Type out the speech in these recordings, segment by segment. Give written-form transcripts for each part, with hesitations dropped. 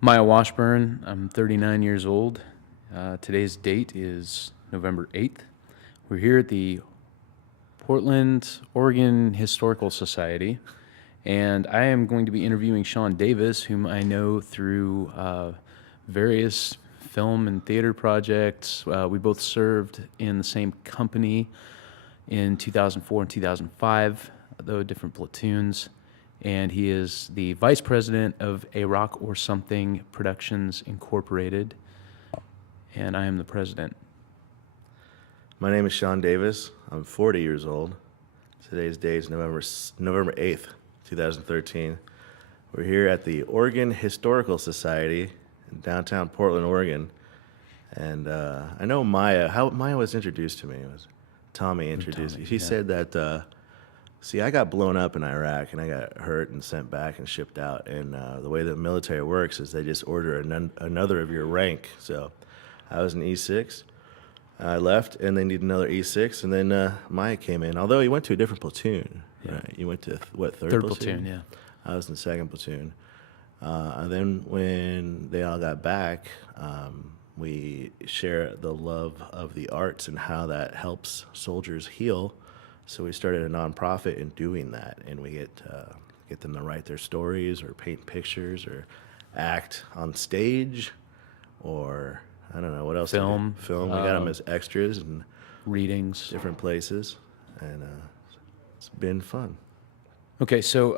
Maya Washburn. I'm 39 years old. Today's date is November 8th. We're here at the Portland, Oregon Historical Society, and I am going to be interviewing Sean Davis, whom I know through various film and theater projects. We both served in the same company in 2004 and 2005, though different platoons. And he is the vice president of A Rock or Something Productions Incorporated, and I am the president. My name is Sean Davis. I'm 40 years old. Today's date is November 8th, 2013. We're here at the Oregon Historical Society in downtown Portland, Oregon. And I know Maya. How Maya was introduced to me was Tommy introduced Tommy, me. She yeah. said that, see, I got blown up in Iraq and I got hurt and sent back and shipped out. And the way the military works is they just order another of your rank. So I was an E6. I left, and they need another E6, and then Maya came in. Although he went to a different platoon, Yeah. right? You went to third platoon, yeah. I was in the second platoon. And then when they all got back, we share the love of the arts and how that helps soldiers heal. So we started a nonprofit in doing that, and we get them to write their stories or paint pictures or act on stage or I don't know what else. Film. Film. We got them as extras in Readings. different places, and it's been fun. Okay, so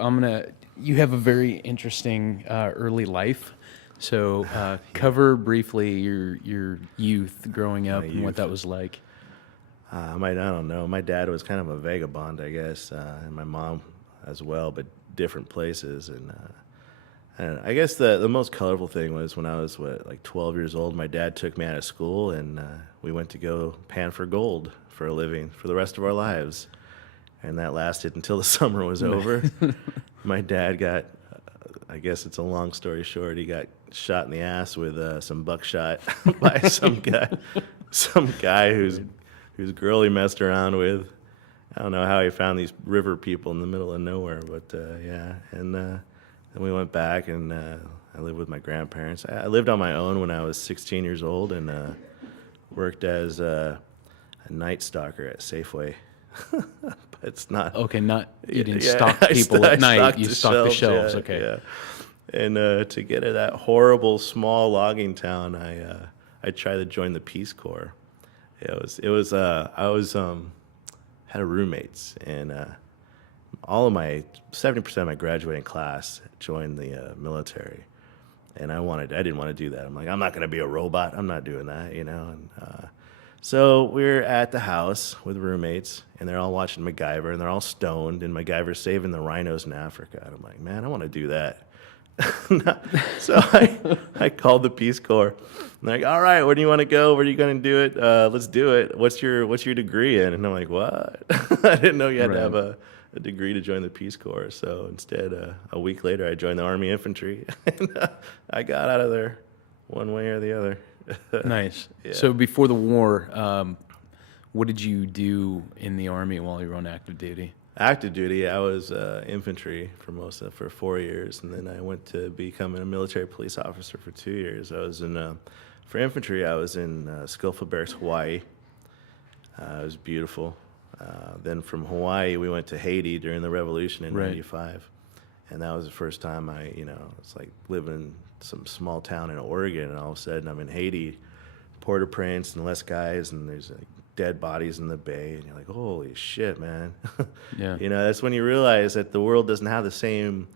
you have a very interesting early life. So cover briefly your youth growing up and what youth. that was like. I don't know. My dad was kind of a vagabond, I guess, and my mom as well, but different places. And I guess the most colorful thing was when I was, like 12 years old, my dad took me out of school, and we went to go pan for gold for a living for the rest of our lives. And that lasted until the summer was over. My dad got, I guess it's a long story short, he got shot in the ass with some buckshot by some guy whose girl he messed around with. I don't know how he found these river people in the middle of nowhere, but yeah. And then we went back, and I lived with my grandparents. I lived on my own when I was 16 years old, and worked as a night stalker at Safeway. But it's not. Okay, you didn't Yeah, stalk I people st- at I night. You the stalked the shelves. yeah, Okay. yeah. And to get to that horrible small logging town, I tried to join the Peace Corps. I was had roommates, and all of my 70% of my graduating class joined the military, and I didn't want to do that. I'm like, I'm not going to be a robot. I'm not doing that, you know. And so we're at the house with roommates, and they're all watching MacGyver, and they're all stoned, and MacGyver's saving the rhinos in Africa. And I'm like, man, I want to do that. So I called the Peace Corps. I'm like, all right, where do you want to go? Where are you going to do it? Let's do it. What's your degree in? And I'm like, what? I didn't know you had to have a degree to join the Peace Corps. So instead, a week later, I joined the Army Infantry, and I got out of there one way or the other. Nice. Yeah. So before the war, what did you do in the Army while you were on active duty? Active duty, I was infantry for 4 years, and then I went to becoming a military police officer for 2 years. For infantry, I was in Skillful Barracks, Hawaii. It was beautiful. Then from Hawaii, we went to Haiti during the revolution in Right. '95, and that was the first time it's like living in some small town in Oregon, and all of a sudden I'm in Haiti, Port-au-Prince, and less guys, and there's like dead bodies in the bay, and you're like, holy shit, man. Yeah. That's when you realize that the world doesn't have the same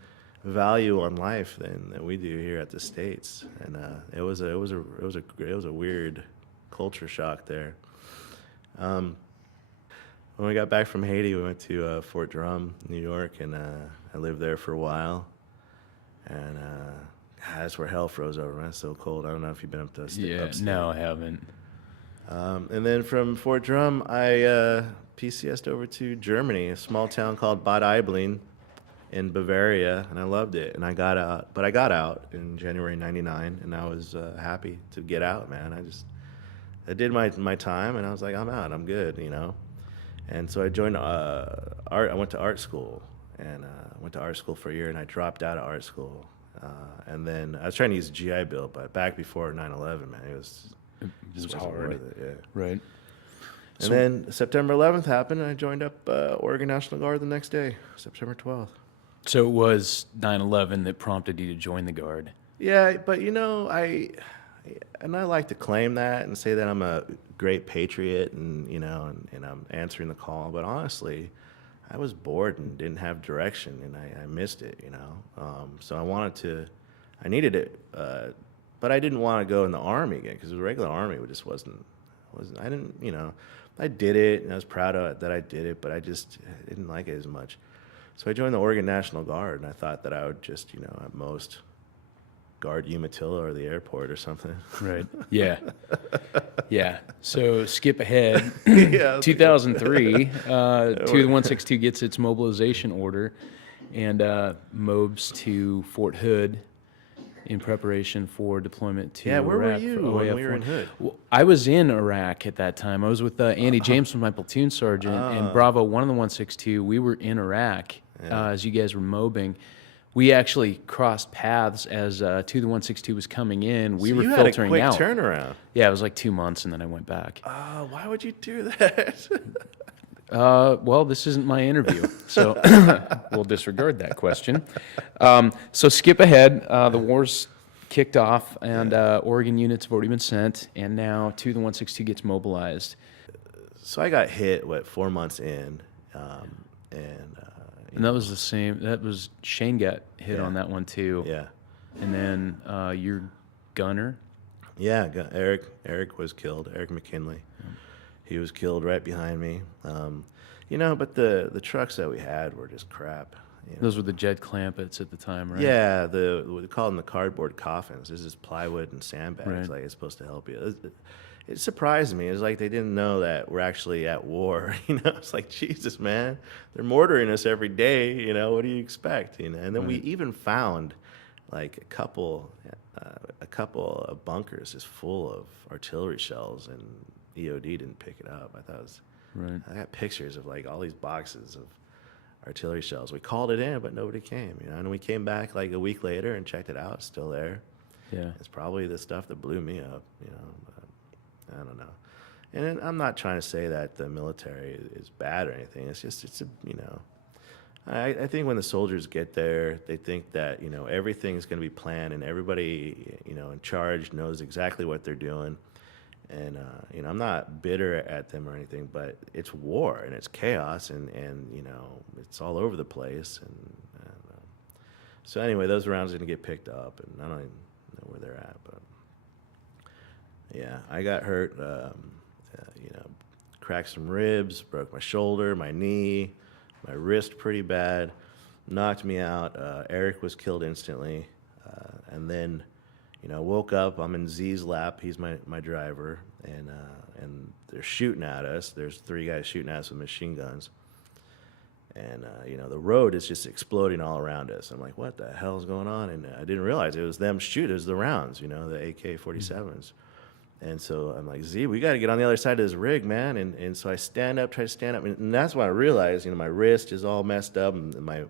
value on life that we do here at the States, and it was a weird culture shock there. When we got back from Haiti, we went to Fort Drum, New York, and I lived there for a while, and that's where hell froze over, man. It's so cold. I don't know if you've been up to upstate. No, I haven't. And then from Fort Drum, I PCS'd over to Germany, a small town called Bad Aibling in Bavaria, and I loved it. And I got out in January '99, and I was happy to get out, man. I did my time, and I was like, I'm out. I'm good, And so I joined art. I went to art school, and went to art school for a year, and I dropped out of art school. And then I was trying to use GI Bill, but back before 9/11, man, it was It was wasn't hard. worth it, yeah. Right. And then September 11th happened, and I joined up Oregon National Guard the next day, September 12th. So it was 9/11 that prompted you to join the Guard. Yeah, but I like to claim that and say that I'm a great patriot, and and I'm answering the call. But honestly, I was bored and didn't have direction, and I missed it. So I needed it, but I didn't want to go in the Army again because the regular Army just wasn't. I didn't. I did it, and I was proud of it that I did it, but I just didn't like it as much. So I joined the Oregon National Guard, and I thought that I would just, at most, guard Umatilla or the airport or something. Right. Yeah. Yeah. So skip ahead. Yeah. 2003, 2-162 gets its mobilization order and mobs to Fort Hood in preparation for deployment to Yeah, where were Iraq. you for when OAF we were in Hood? Well, I was in Iraq at that time. I was with Andy James, was my platoon sergeant, and Bravo 1 of the 162. We were in Iraq as you guys were mobbing. We actually crossed paths as 2-162 was coming in. We So were you had a filtering quick out. turnaround. Yeah, it was like 2 months, and then I went back. Why would you do that? Well, this isn't my interview, so we'll disregard that question. So skip ahead. The war's kicked off, and Oregon units have already been sent, and now 2-162 gets mobilized. So I got hit, 4 months in, And that was the same. That was Shane got hit Yeah. on that one too. yeah. And then your gunner. Yeah, Eric was killed. Eric McKinley, he was killed right behind me. But the trucks that we had were just crap. Those were the Jed Clampetts at the time, right? Yeah, we call them the cardboard coffins. This is plywood and sandbags. Right. Like it's supposed to help you. It surprised me. It was like they didn't know that we're actually at war. It's like, Jesus, man, they're mortaring us every day. What do you expect? And then we even found like a couple of bunkers just full of artillery shells, and EOD didn't pick it up. Right. I got pictures of like all these boxes of artillery shells. We called it in, but nobody came. And we came back like a week later and checked it out. It's still there. Yeah. It's probably the stuff that blew me up. But I don't know. And I'm not trying to say that the military is bad or anything. It's just I think when the soldiers get there, they think that everything's going to be planned, and everybody in charge knows exactly what they're doing. And I'm not bitter at them or anything, but it's war and it's chaos, and it's all over the place. And so anyway, those rounds didn't get picked up, and I don't even know where they're at. But yeah, I got hurt. Cracked some ribs, broke my shoulder, my knee, my wrist pretty bad, knocked me out. Eric was killed instantly, and then. Woke up. I'm in Z's lap. He's my driver, and they're shooting at us. There's 3 guys shooting at us with machine guns, and the road is just exploding all around us. I'm like, what the hell is going on? And I didn't realize it was them shooting. It was the rounds, the AK-47s. And so I'm like, Z, we got to get on the other side of this rig, man. And so I stand up, try to stand up, and that's when I realized, my wrist is all messed up, and the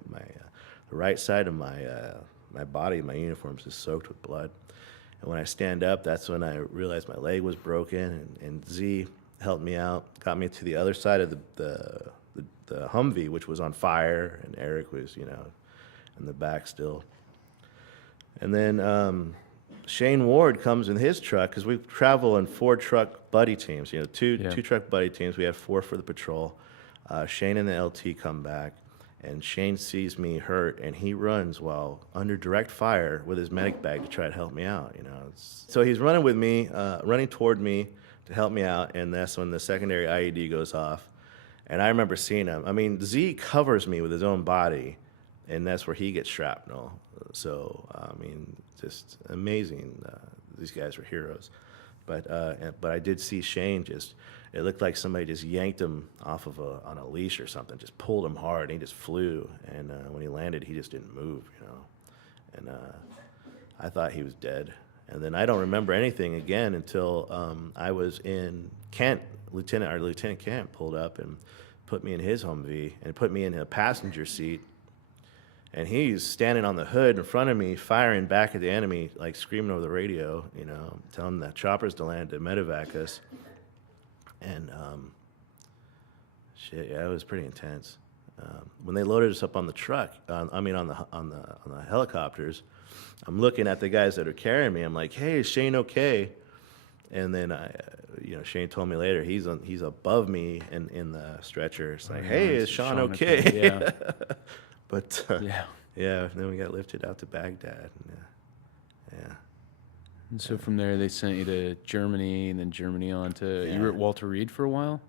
right side of my body, my uniform's is soaked with blood. And when I stand up, that's when I realized my leg was broken, and Z helped me out, got me to the other side of the Humvee, which was on fire, and Eric was, in the back still. And then Shane Ward comes in his truck, because we travel in 4 truck buddy teams, two truck buddy teams. We have 4 for the patrol. Shane and the LT come back. And Shane sees me hurt, and he runs while under direct fire with his medic bag to try to help me out. So he's running with me, running toward me to help me out, and that's when the secondary IED goes off. And I remember seeing him. I mean, Z covers me with his own body, and that's where he gets shrapnel. So just amazing. These guys were heroes. But I did see Shane just. It looked like somebody just yanked him off of on a leash or something, just pulled him hard, and he just flew. And when he landed, he just didn't move, And I thought he was dead. And then I don't remember anything again until I was in Kent. Lieutenant Kent pulled up and put me in his Humvee and put me in a passenger seat. and he's standing on the hood in front of me, firing back at the enemy, like screaming over the radio, you know, telling the choppers to land to medevac us. And shit, yeah, it was pretty intense. When they loaded us up on the truck, on the helicopters, I'm looking at the guys that are carrying me. I'm like, "Hey, is Shane okay?" And then Shane told me later he's above me in the stretcher. It's like, "Hey, is Sean okay?" Yeah. But Yeah. yeah, then we got lifted out to Baghdad. And, yeah. And so from there, they sent you to Germany, and then Germany on to, you were at Walter Reed for a while?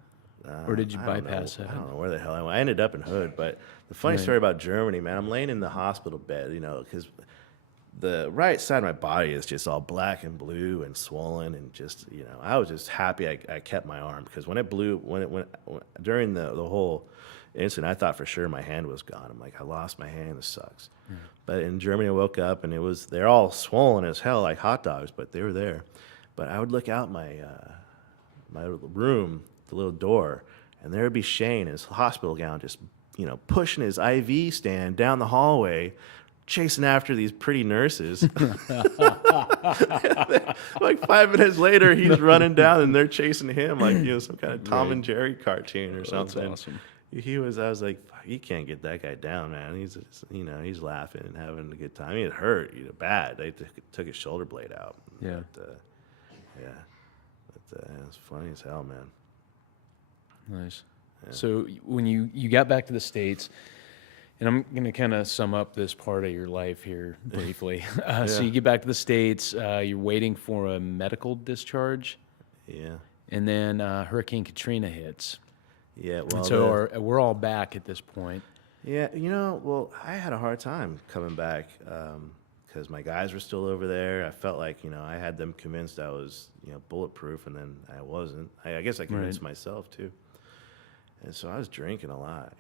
Or did you I don't bypass know. that? I don't know where the hell I went. I ended up in Hood, but the funny story about Germany, man, I'm laying in the hospital bed, you know, because the right side of my body is just all black and blue and swollen, and just, you know, I was just happy I kept my arm, because when it blew, during the whole incident, I thought for sure my hand was gone. I'm like, I lost my hand. This sucks. But in Germany, I woke up and they're all swollen as hell, like hot dogs, but they were there. But I would look out my room, the little door, and there would be Shane in his hospital gown, just, you know, pushing his IV stand down the hallway, chasing after these pretty nurses. Like 5 minutes later, he's running down and they're chasing him like, you know, some kind of Tom and Jerry cartoon or something. That's awesome. I was like, you can't get that guy down, man. He's laughing and having a good time. It hurt, bad. They took his shoulder blade out. Yeah. But, it's funny as hell, man. Nice. So when you got back to the States, and I'm going to kind of sum up this part of your life here briefly. So you get back to the States, you're waiting for a medical discharge, Yeah. and then Hurricane Katrina hits. Yeah, well, And so we're all back at this point. yeah, well, I had a hard time coming back because my guys were still over there. I felt like, I had them convinced I was, bulletproof, and then I wasn't. I guess I convinced myself too. And so I was drinking a lot,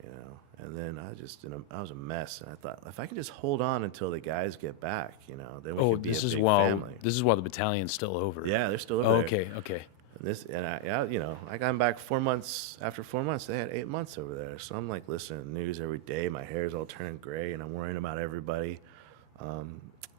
and then I was a mess. And I thought, if I can just hold on until the guys get back, then we could be a big family. This is while the battalion's still over. Yeah, they're still over there. Okay. I got back 4 months. After 4 months, they had 8 months over there. So I'm like listening to news every day. My hair's all turning gray, and I'm worrying about everybody.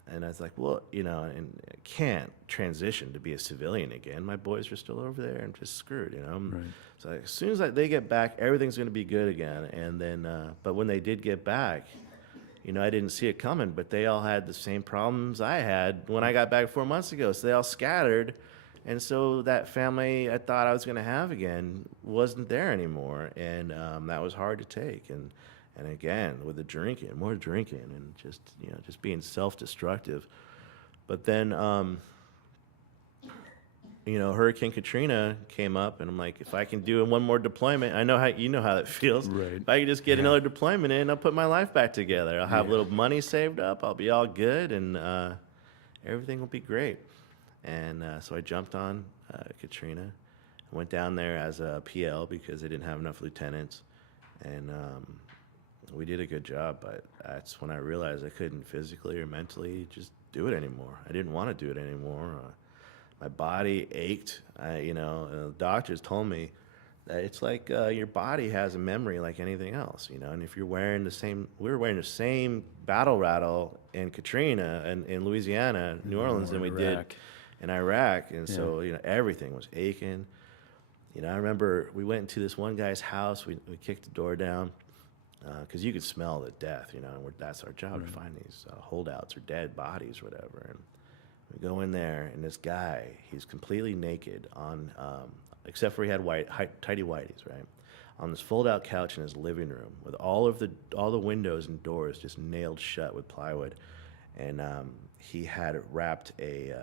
And I was like, well, and I can't transition to be a civilian again. My boys are still over there. I'm just screwed, Right. So as soon as they get back, everything's going to be good again. And then, but when they did get back, I didn't see it coming. But they all had the same problems I had when I got back 4 months ago. So they all scattered. And so that family I thought I was going to have again wasn't there anymore, and that was hard to take. And again, with the more drinking, and just being self-destructive. But then, Hurricane Katrina came up, and I'm like, if I can do one more deployment, I know how that feels. Right. If I can just get another deployment in, I'll put my life back together. I'll have a little money saved up. I'll be all good, and everything will be great. And so I jumped on Katrina. I went down there as a PL because they didn't have enough lieutenants. And we did a good job, but that's when I realized I couldn't physically or mentally just do it anymore. I didn't want to do it anymore. My body ached. The doctors told me that it's like your body has a memory like anything else, and if you're wearing we were wearing the same battle rattle in Katrina and in Louisiana, New Orleans, than we did in Iraq, and so everything was aching. I remember we went into this one guy's house. We kicked the door down because you could smell the death, and that's our job to find these holdouts or dead bodies, or whatever. And we go in there, and this guy, he's completely naked on, except for he had tidy whities, right, on this fold-out couch in his living room with all the windows and doors just nailed shut with plywood. And he had wrapped a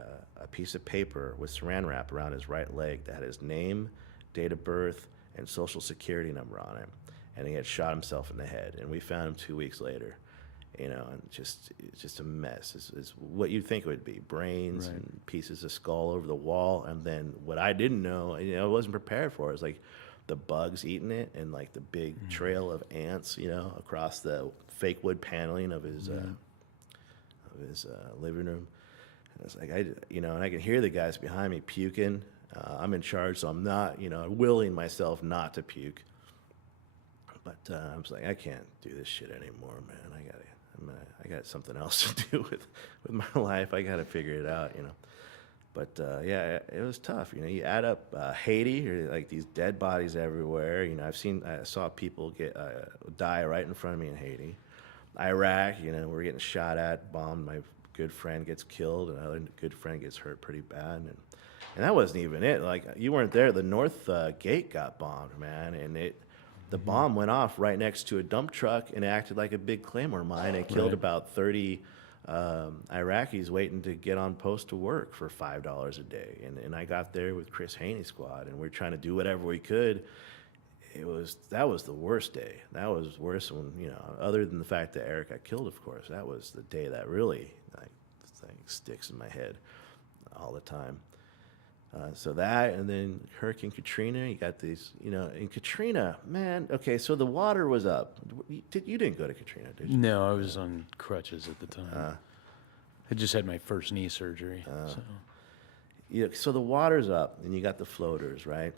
piece of paper with saran wrap around his right leg that had his name, date of birth, and social security number on it. And he had shot himself in the head. And we found him 2 weeks later, and it's just a mess. It's what you'd think it would be: brains and pieces of skull over the wall. And then what I didn't know, I wasn't prepared for, is like the bugs eating it, and like the big trail of ants, across the fake wood paneling of his living room. And it's like and I can hear the guys behind me puking. I'm in charge, so I'm not, willing myself not to puke. But I was like, I can't do this shit anymore, man. I got something else to do with my life. I got to figure it out, you know. But yeah, it was tough. You know, you add up Haiti, or like these dead bodies everywhere. You know, I saw people die right in front of me in Haiti. Iraq, you know, we're getting shot at, bombed. My good friend gets killed, and another good friend gets hurt pretty bad. And that wasn't even it. Like, you weren't there. The North Gate got bombed, man, and the bomb went off right next to a dump truck and it acted like a big Claymore mine. It killed Right. about 30 Iraqis waiting to get on post to work for $5 a day. And I got there with Chris Haney squad, and we're trying to do whatever we could. That was the worst day. That was worse when, you know, other than the fact that Eric got killed, of course, that was the day that really like sticks in my head all the time. So that, and then Hurricane Katrina, you got these, you know, in Katrina, man, okay, so the water was up. You didn't go to Katrina, did you? No, I was on crutches at the time. I just had my first knee surgery. So. Yeah, so the water's up, and you got the floaters, right?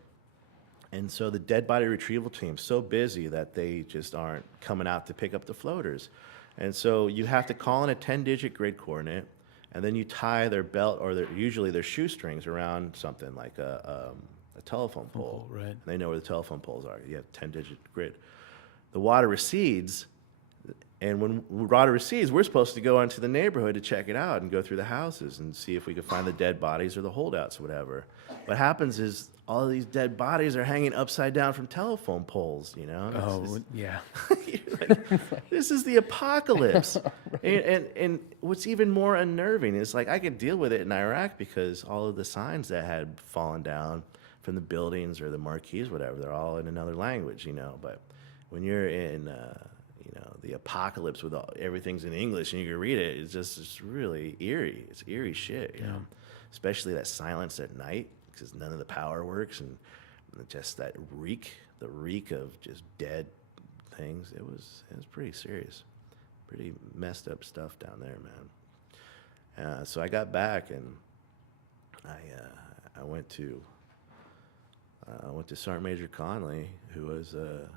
And so the dead body retrieval team's so busy that they just aren't coming out to pick up the floaters. And so you have to call in a 10-digit grid coordinate, and then you tie their belt or usually their shoestrings around something like a telephone pole. Right. And they know where the telephone poles are. You have 10-digit grid. The water recedes, and when water recedes, we're supposed to go into the neighborhood to check it out and go through the houses and see if we could find the dead bodies or the holdouts or whatever. What happens is all of these dead bodies are hanging upside down from telephone poles, you know? And it's Oh, just- yeah. you're like, this is the apocalypse. And what's even more unnerving is, like, I could deal with it in Iraq because all of the signs that had fallen down from the buildings or the marquees, whatever, they're all in another language, you know. But when you're in, you know, the apocalypse with everything's in English and you can read it, it's really eerie. It's eerie shit, you know. Especially that silence at night because none of the power works, and just that the reek of just dead things. It was pretty serious, pretty messed up stuff down there, man. So I got back, and I went to Sergeant Major Conley, who was the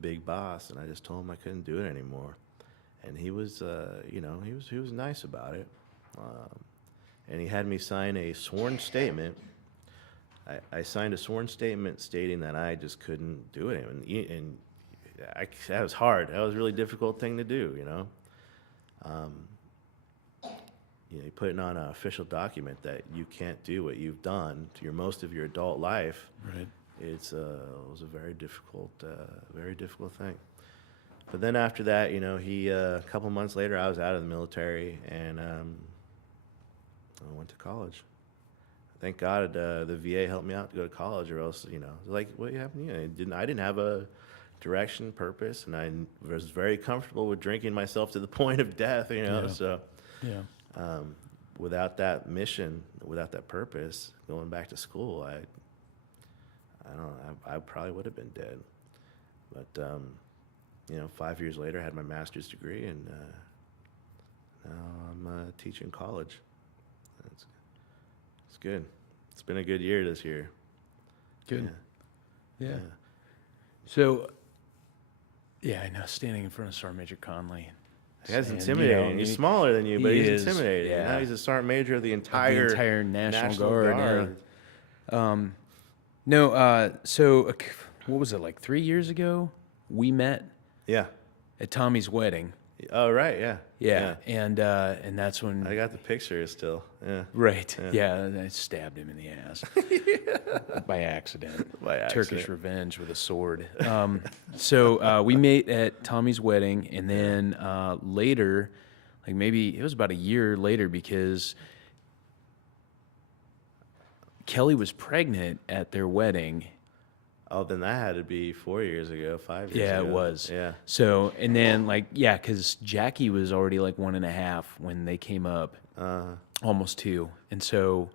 big boss, and I just told him I couldn't do it anymore, and he was he was nice about it, and he had me sign a sworn statement. I signed a sworn statement stating that I just couldn't do it, and that was hard. That was a really difficult thing to do, you know. You put it on an official document that you can't do what you've done to most of your adult life. Right. It was a very difficult thing. But then after that, you know, a couple months later, I was out of the military, and I went to college. Thank God the VA helped me out to go to college, or else, you know, like, what happened? You know, I didn't have a direction, purpose, and I was very comfortable with drinking myself to the point of death, you know. Yeah. So Yeah. without that mission, without that purpose, going back to school, I don't know, I probably would have been dead. But you know, 5 years later, I had my master's degree, and now I'm teaching college. It's good. It's been a good year this year. Good. Yeah. Yeah. So, yeah, I know, standing in front of Sergeant Major Conley. That's saying, intimidating. He's smaller than you, but he he's is, intimidating. yeah. Now he's a sergeant major of the of the entire National Guard. Yeah. No, so what was it, like 3 years ago? We met Yeah. at Tommy's wedding. Oh, right. Yeah. Yeah, and that's when. I got the picture still. Yeah. Right. Yeah, I stabbed him in the ass by accident. By Turkish accident. revenge with a sword. So we met at Tommy's wedding, and then later, like maybe it was about a year later, because Kelly was pregnant at their wedding. Oh, then that had to be 4 years ago, 5 years Yeah, ago. it was. Yeah. So, and then because Jackie was already like 1.5 when they came up, almost 2. And so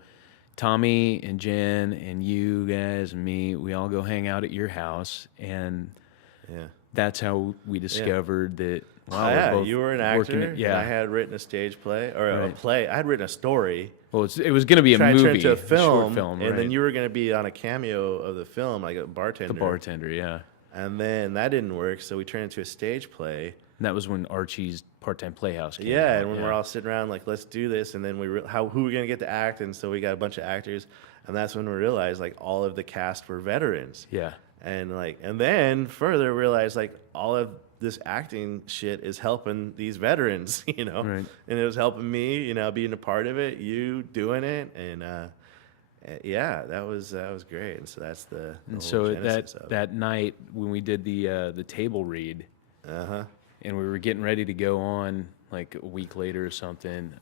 Tommy and Jen and you guys and me, we all go hang out at your house. And Yeah. that's how we discovered that, wow, Yeah, we're both you were an working actor. at- yeah. And I had written a stage play, or a Right. play. I had written a story. Well, it was going to be a Trying to movie, turn into a film, short film, and right? then you were going to be on a cameo of the film, like a bartender. the bartender, yeah. And then that didn't work, so we turned it into a stage play. And that was when Archie's Part-Time Playhouse came Yeah, out. and when we're all sitting around like, let's do this, and then who are we gonna get to act? And so we got a bunch of actors, and that's when we realized like all of the cast were veterans, Yeah. and then further realized like all of this acting shit is helping these veterans, Right. and it was helping me, being a part of it, you doing it, and yeah, that was great, and so that's the And whole so genesis of it. that night when we did the table read, Uh-huh. and we were getting ready to go on like a week later or something,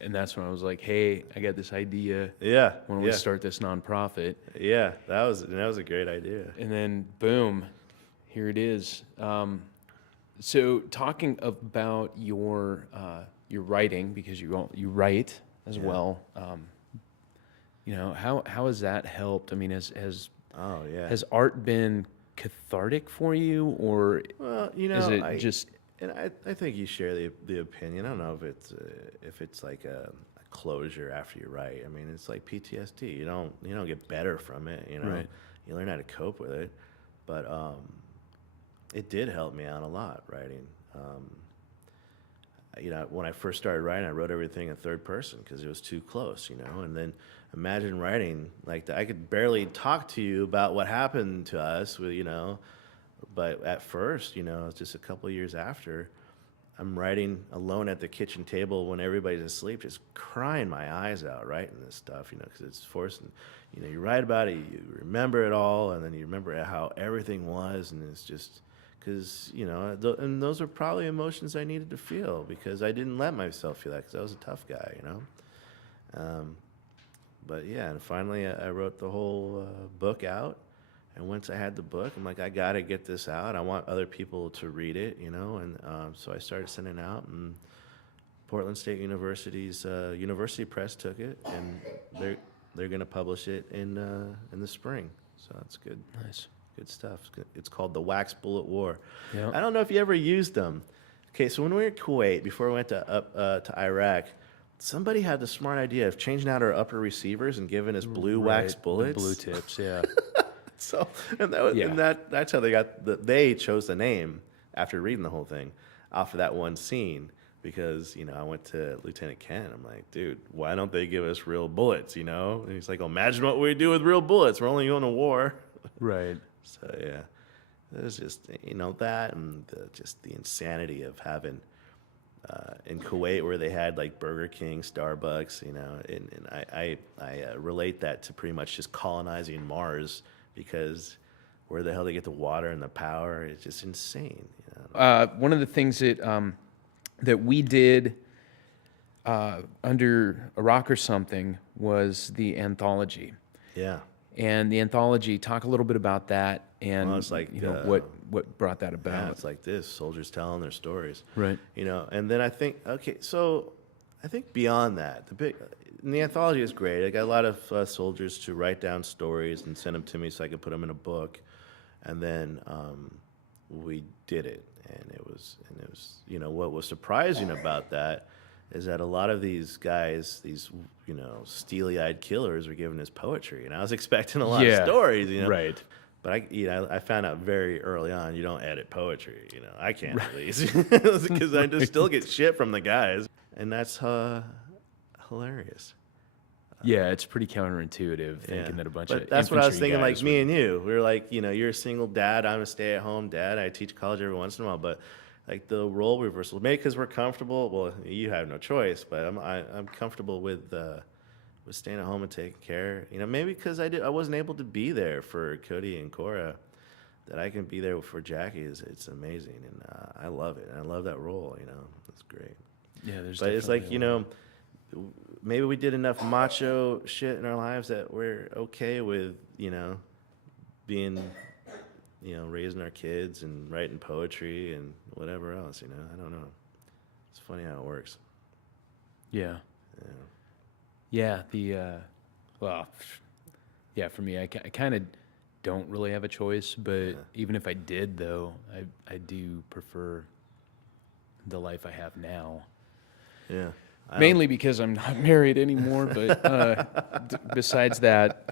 and that's when I was like, "Hey, I got this idea. Yeah, When yeah, we start this nonprofit?" yeah, that was a great idea. And then boom, here it is. So talking about your writing, because you write as well. How has that helped? I mean, has Oh yeah. has art been cathartic for you, or Well, is it just and I think you share the opinion. I don't know if it's like a closure after you write. I mean, it's like PTSD. You don't get better from it. Right. You learn how to cope with it. But it did help me out a lot writing. When I first started writing, I wrote everything in third person because it was too close. And then imagine writing like that. I could barely talk to you about what happened to us but at first, it's just a couple of years after, I'm writing alone at the kitchen table when everybody's asleep, just crying my eyes out writing this stuff, because it's forcing, you write about it, you remember it all, and then you remember how everything was, and it's just, because, and those are probably emotions I needed to feel, because I didn't let myself feel that, because I was a tough guy, But yeah, and finally I wrote the whole book out. And once I had the book, I'm like, I got to get this out. I want other people to read it, And so I started sending out, and Portland State University's University Press took it, and they're going to publish it in the spring. So that's good. nice? Good stuff. It's called The Wax Bullet War. Yeah. I don't know if you ever used them. Okay, so when we were in Kuwait, before we went to Iraq, somebody had the smart idea of changing out our upper receivers and giving us blue wax Right, bullets. the blue tips, yeah. So, and that was, Yeah. and that's how they chose the name after reading the whole thing off of that one scene, because, I went to Lieutenant Ken. I'm like, dude, why don't they give us real bullets, And he's like, imagine what we do with real bullets. We're only going to war. Right. So, yeah, it was just, that, and just the insanity of having, in Kuwait, where they had like Burger King, Starbucks, and I relate that to pretty much just colonizing Mars, because where the hell they get the water and the power, it's just insane. One of the things that we did under Iraq or something was the anthology. Yeah. And the anthology, talk a little bit about that, and Well, it's like, what brought that Yeah, about. it's like this, soldiers telling their stories. Right. And then I think, so I think beyond that, and the anthology is great. I got a lot of soldiers to write down stories and send them to me so I could put them in a book. And then we did it, and it was, what was surprising about that is that a lot of these guys, these, steely-eyed killers, were giving us poetry, and I was expecting a lot of stories, Right. But I found out very early on, you don't edit poetry, I can't at least, because I just still get shit from the guys, and that's hilarious. Yeah, it's pretty counterintuitive thinking Yeah. that a bunch But of that's what I was infantry thinking, like guys me and you. We were like, you're a single dad, I'm a stay-at-home dad. I teach college every once in a while, but like the role reversal, maybe because we're comfortable. Well, you have no choice, but I'm comfortable with staying at home and taking care. Maybe because I wasn't able to be there for Cody and Cora, that I can be there for Jackie it's amazing, and I love it. And I love that role. It's great. Yeah, there's. But it's like, definitely a lot. maybe we did enough macho shit in our lives that we're okay with, being, raising our kids and writing poetry and whatever else, I don't know. It's funny how it works. Yeah. Yeah. Yeah. For me, I kind of don't really have a choice, but even if I did, though, I do prefer the life I have now. Yeah. Mainly because I'm not married anymore, but besides that,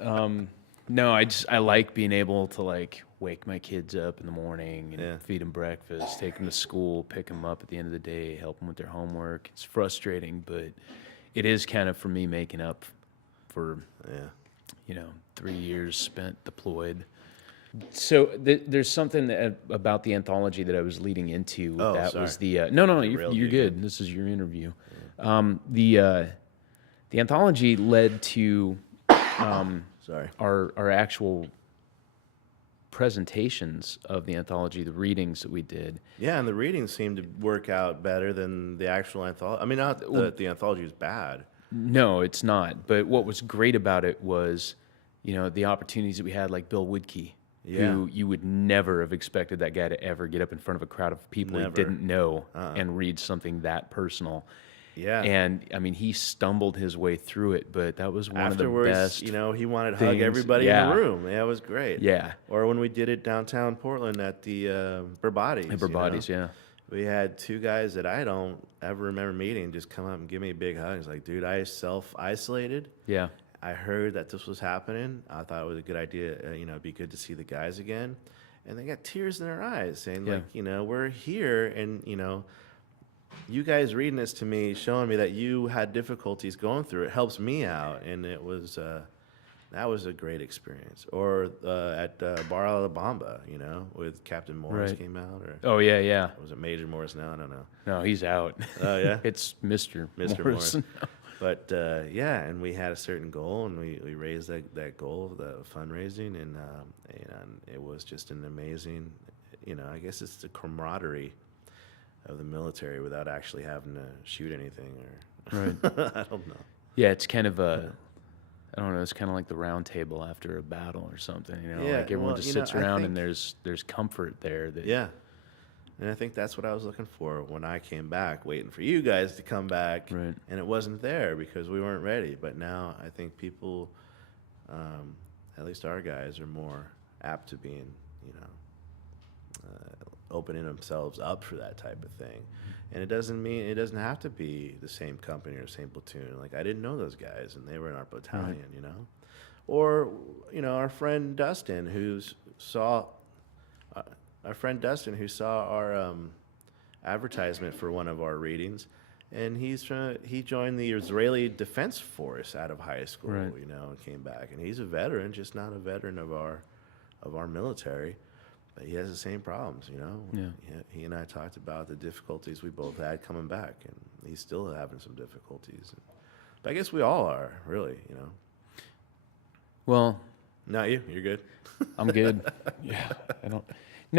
No, I like being able to like wake my kids up in the morning and Yeah. feed them breakfast, take them to school, pick them up at the end of the day, help them with their homework. It's frustrating, but it is kind of for me making up for Yeah. 3 years spent deployed. So there's something about the anthology that I was leading into. Oh, That was sorry. the no, Derailed you're you good. again. This is your interview. The anthology led to Sorry. our actual presentations of the anthology, the readings that we did. Yeah, and the readings seemed to work out better than the actual anthology. I mean, not that the anthology is bad. No, it's not. But what was great about it was, the opportunities that we had, like Bill Woodkey, Yeah. who you would never have expected that guy to ever get up in front of a crowd of people he Never. didn't know and read something that personal. Yeah. And I mean, he stumbled his way through it, but that was one Afterwards, of the best. he wanted to hug things. everybody in Yeah. the room. Yeah, it was great. Yeah. Or when we did it downtown Portland at the Burbati's. Everybody's, yeah. We had two guys that I don't ever remember meeting just come up and give me a big hug. It's like, dude, I self-isolated. Yeah. I heard that this was happening. I thought it was a good idea. It'd be good to see the guys again. And they got tears in their eyes saying, Yeah. like, we're here. And, you guys reading this to me, showing me that you had difficulties going through it helps me out. And it was, that was a great experience. Or at Bar Alabama, with Captain Morris Right. came out. Or Oh, yeah, yeah. was it Major Morris now? I don't know. No, he's out. Oh, yeah? It's Mr. Mr. Morrison. But yeah, and we had a certain goal, and we raised that goal, the fundraising, and it was just an amazing, I guess it's the camaraderie of the military without actually having to shoot anything or Right. I don't know. Yeah, it's kind of I don't know, it's kind of like the round table after a battle or something, Yeah, like everyone well, just sits I around and think- there's comfort there that Yeah. And I think that's what I was looking for when I came back, waiting for you guys to come back. Right. And it wasn't there because we weren't ready. But now I think people, at least our guys, are more apt to being, opening themselves up for that type of thing. And it doesn't have to be the same company or same platoon. Like, I didn't know those guys, and they were in our battalion, Or, our friend Dustin, who saw our advertisement for one of our readings, and he joined the Israeli Defense Force out of high school, Right. and came back. And he's a veteran, just not a veteran of our military. But he has the same problems, Yeah. He and I talked about the difficulties we both had coming back, and he's still having some difficulties. But I guess we all are, really, well, Not you. You're good. I'm good. Yeah,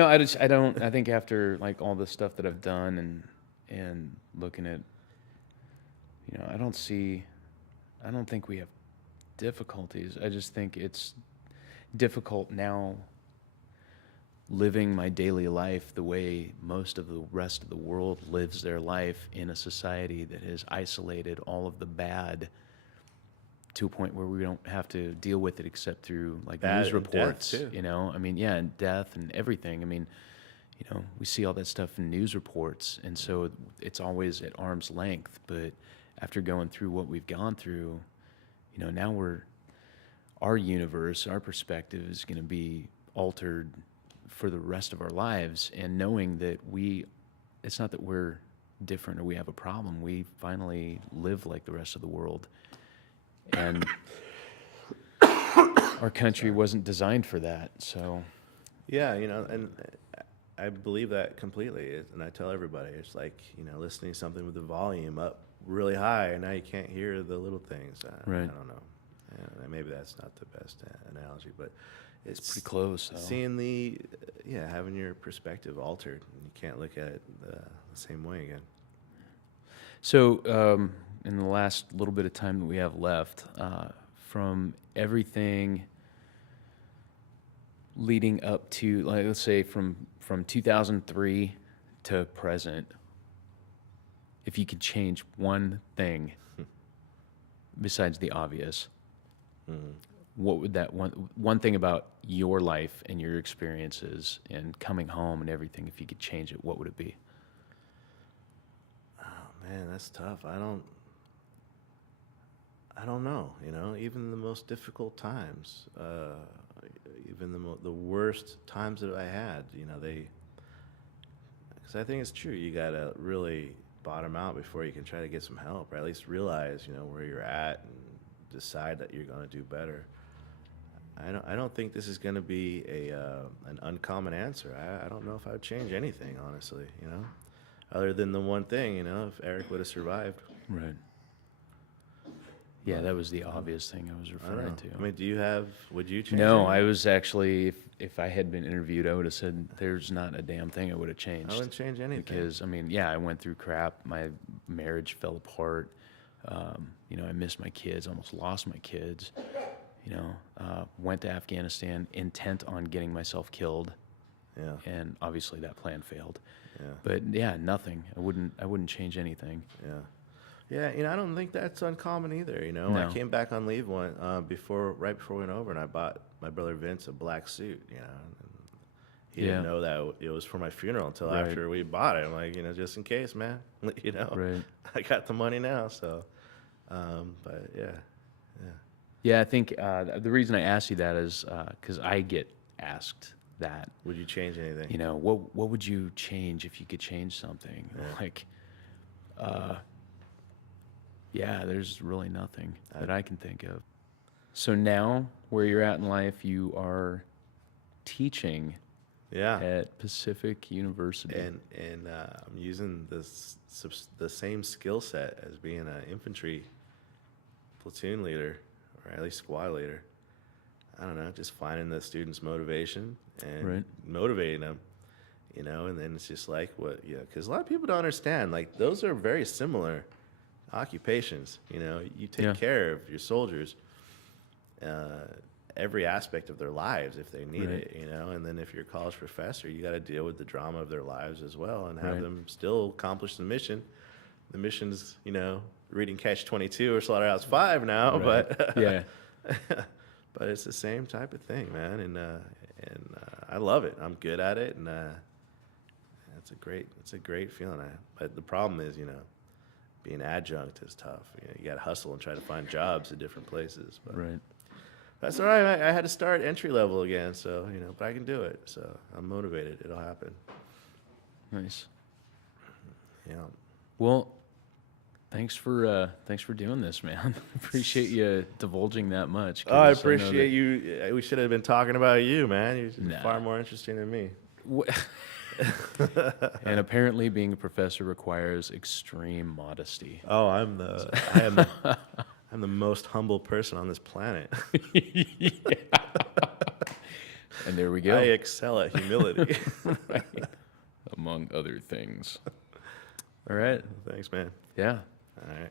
I think after like all the stuff that I've done and looking at, I don't think we have difficulties. I just think it's difficult now living my daily life the way most of the rest of the world lives their life in a society that has isolated all of the bad to a point where we don't have to deal with it except through like Bad news and death, reports, too. I mean, yeah, and death and everything. I mean, we see all that stuff in news reports, and so it's always at arm's length. But after going through what we've gone through, now our universe, our perspective is going to be altered for the rest of our lives. And knowing that it's not that we're different or we have a problem. We finally live like the rest of the world. And our country wasn't designed for that. So, Yeah, and I believe that completely. And I tell everybody, it's like, listening to something with the volume up really high, and now you can't hear the little things. Right. I don't know. Maybe that's not the best analogy, but it's pretty close, though. seeing having your perspective altered. You can't look at it the same way again. So, in the last little bit of time that we have left, from everything leading up to, like, let's say from 2003 to present, if you could change one thing besides the obvious, what would that one thing about your life and your experiences and coming home and everything, if you could change it, what would it be? Man, that's tough. I don't know, even the most difficult times, even the worst times that I had, because I think it's true. You got to really bottom out before you can try to get some help, or at least realize, where you're at and decide that you're going to do better. I don't think this is going to be an uncommon answer. I don't know if I would change anything, honestly, other than the one thing, if Eric would have survived. Right. Yeah, that was the obvious thing I was I don't referring know. to. I mean, would you change No, anything? I was actually, if I had been interviewed, I would have said there's not a damn thing I would have changed. I wouldn't change anything. Because, I mean, yeah, I went through crap. My marriage fell apart. I missed my kids, almost lost my kids. Went to Afghanistan intent on getting myself killed. Yeah. And obviously that plan failed. Yeah. But yeah, nothing. I wouldn't change anything. Yeah. Yeah, I don't think that's uncommon either, No. I came back on leave right before we went over, and I bought my brother Vince a black suit, and he Yeah. didn't know that it was for my funeral until Right. after we bought it. I'm like, just in case, man, Right. I got the money now, so, but yeah. Yeah, I think the reason I asked you that is because I get asked that. Would you change anything? What would you change if you could change something? Yeah. Like, yeah, there's really nothing that I can think of. So now, where you're at in life, you are teaching Yeah. at Pacific University. And I'm using the same skill set as being an infantry platoon leader, or at least squad leader. I don't know, just finding the students' motivation and Right. motivating them, and then it's just like because a lot of people don't understand, like, those are very similar occupations. You take Yeah. care of your soldiers, every aspect of their lives if they need Right. it, and then if you're a college professor, you got to deal with the drama of their lives as well and have Right. them still accomplish the mission. The mission's, reading Catch 22 or Slaughterhouse 5 now, Right. but Yeah. but it's the same type of thing, man, and I love it. I'm good at it, and it's a great feeling. But the problem is, being adjunct is tough. You got to hustle and try to find jobs at different places. But Right. that's all right. I had to start entry level again, so but I can do it. So I'm motivated. It'll happen. Nice. Yeah. Well, thanks for doing this, man. Appreciate you divulging that much. 'Cause Oh, I know appreciate you. We should have been talking about you, man. You're Nah. far more interesting than me. And apparently, being a professor requires extreme modesty. Oh, I'm the most humble person on this planet. And there we go. I excel at humility. Among other things. All right. Thanks, man. Yeah. All right.